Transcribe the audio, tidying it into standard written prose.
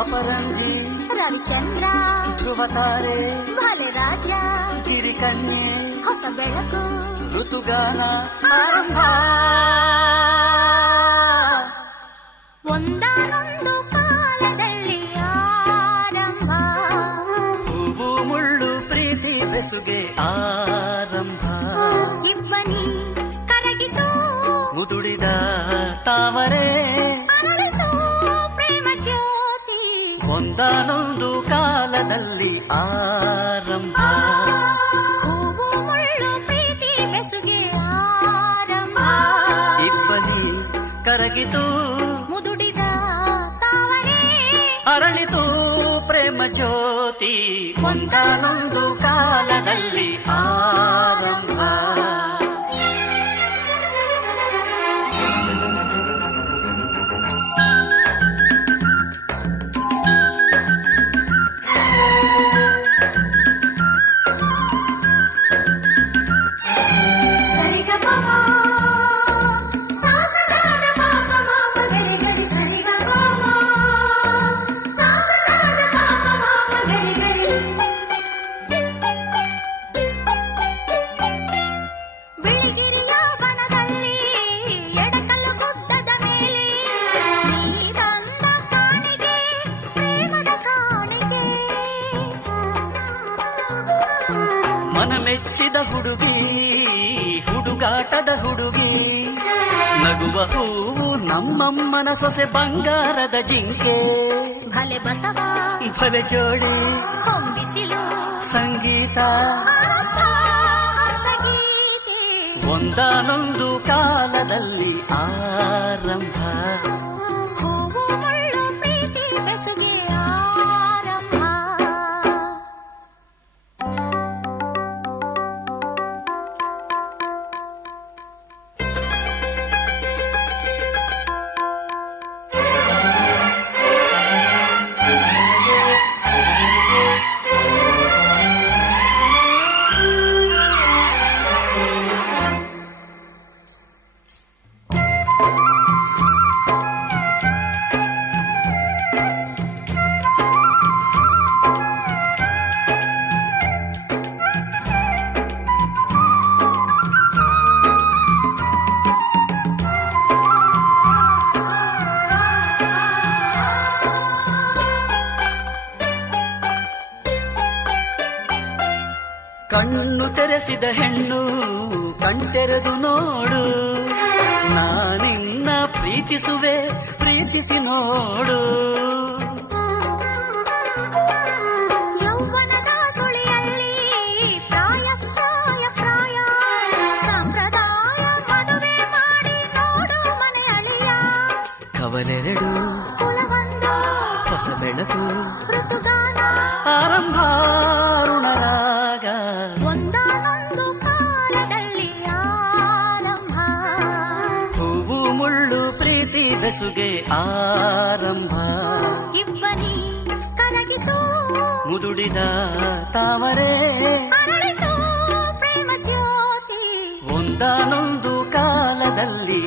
ಅಪರಂಜಿ ರವಿಚಂದ್ರ ಧ್ರುವತಾರೆ ಭಲೆ ರಾಜ ಗಿರಿಕನ್ಯೆ ಹೊಸ ಬೆಳಕು ಋತುಗಾನ ಆರಂಭ ಒಂದಾನೊಂದು ಕಾಲದಲ್ಲಿ ಆರಂಭ ಹೂವು ಮುಳ್ಳು ಪ್ರೀತಿ ಬೆಸುಗೆ ಆರಂಭ ಇಬ್ಬನಿ ಕರಗಿತು ಮುದುಡಿದ ತಾವರೆ ಅರಳಿತು ಪ್ರೇಮ ಜ್ಯೋತಿ ಒಂದಾನೊಂದು ಕಾಲದಲ್ಲಿ ಆರಂಭ ಹೂವು ಮುಳ್ಳು ಪ್ರೀತಿ ಬೆಸುಗೆ ಆರಂಭ ಇಬ್ಬನಿ ಕರಗಿತು ಮುದುಡಿದ ತಾವರೆ ಅರಳಿತು ಪ್ರೇಮ ಜ್ಯೋತಿ ಒಂದಾನೊಂದು ಕಾಲದಲ್ಲಿ ಆರಂಭ ಮನಮೆಚ್ಚಿದ ಹುಡುಗಿ ಹುಡುಗಾಟದ ಹುಡುಗಿ ನಗುವ ಹೂವು ನಮ್ಮಮ್ಮನ ಸೊಸೆ ಬಂಗಾರದ ಜಿಂಕೆ ಭಲೆ ಬಸವ ಭಲೆ ಜೋಡಿ ಹೊಂಬಿಸಿಲು ಸಂಗೀತ ಸಂಗೀತೆ ಒಂದಾನೊಂದು ಕಾಲದಲ್ಲಿ ಆರಂಭ ಹೂವು ಮುಳ್ಳು ಪ್ರೀತಿ ಬೆಸುಗೆ ಆರಂಭ ಕಣ್ಣು ತೆರೆಸಿದ ಹೆಣ್ಣು ಕಣ್ತೆರೆದು ನೋಡು ನಾನಿನ್ನ ಪ್ರೀತಿಸುವೆ ಪ್ರೀತಿಸಿ ನೋಡು ಯೌವನದ ಸುಳಿಯಲ್ಲಿ ಪ್ರಾಯ ಛಾಯ ಪ್ರಾಯ ಸಂಪ್ರದಾಯ ಮದುವೆ ಮಾಡಿ ನೋಡು ಮನೆ ಅಳಿಯ ಕವಲೆರಡು ಕುಲವೊಂದು ಹೊಸ ಬೆಳಕು ಋತುಗಾನ ಆರಂಭ ಋಣರಾಗ ಒಂದಾನೊಂದು ಕಾಲದಲ್ಲಿ ಆರಂಭ ಹೂವು ಮುಳ್ಳು ಪ್ರೀತಿ ಬೆಸುಗೆ ಆರಂಭ ಇಬ್ಬನಿ ಕರಗಿತು ಮುದುಡಿದ ತಾವರೆ ಅರಳಿತು ಪ್ರೇಮ ಜ್ಯೋತಿ ಒಂದಾನೊಂದು ಕಾಲದಲ್ಲಿ